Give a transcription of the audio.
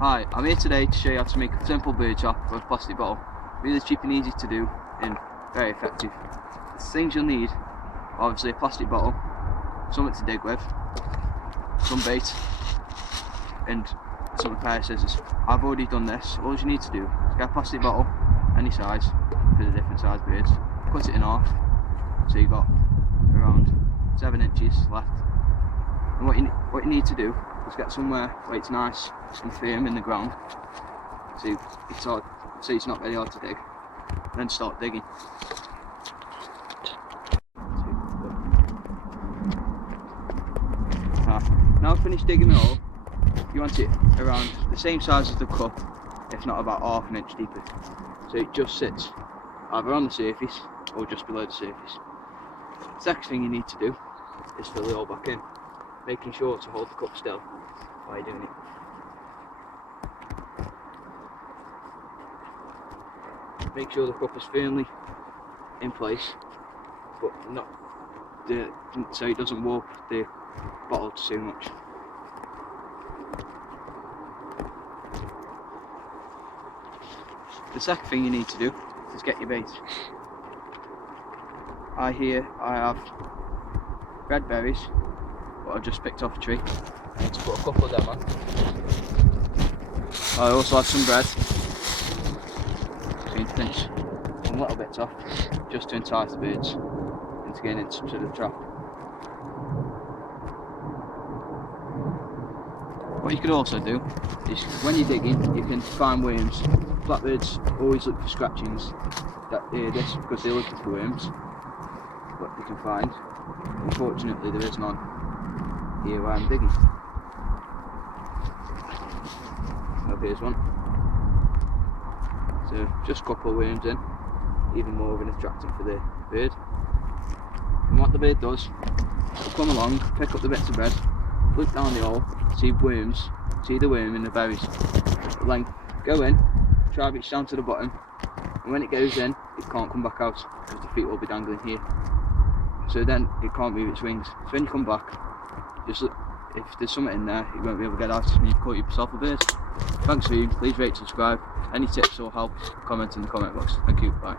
Hi, I'm here today to show you how to make a simple bird trap with a plastic bottle. Really cheap and easy to do and very effective. The things you'll need are obviously a plastic bottle, something to dig with, some bait and some pair of scissors. I've already done this. All you need to do is get a plastic bottle, any size, for the different size birds, cut it in half so you've got around 7 inches left. And what you need to do is get somewhere where it's nice and firm in the ground, so it's not very hard to dig. Then start digging. Now finish digging the hole, you want it around the same size as the cup, if not about half an inch deeper. So it just sits either on the surface or just below the surface. The next thing you need to do is fill the hole back in, making sure to hold the cup still while you're doing it. Make sure the cup is firmly in place, but not so it doesn't warp the bottle too much. The second thing you need to do is get your bait. I have red berries, what I've just picked off a tree. I need to put a couple of them on. I also have some bread, so you can finish some little bits off, just to entice the birds into getting into the trap. What you could also do is, when you're digging, you can find worms. Blackbirds always look for scratchings this because they're looking for worms. What you can find, unfortunately there is none here where I'm digging. Oh, here's one. So just a couple of worms in, even more of an attractant for the bird. And what the bird does, will come along, pick up the bits of bread, look down the hole, see worms, see the worm in the berries, then go in, try to reach down to the bottom, and when it goes in, it can't come back out because the feet will be dangling here. So then it can't move its wings. So when you come back, just look, if there's something in there, you won't be able to get out and you've caught yourself a bird. Thanks for viewing, please rate, subscribe. Any tips or help, comment in the comment box. Thank you, bye.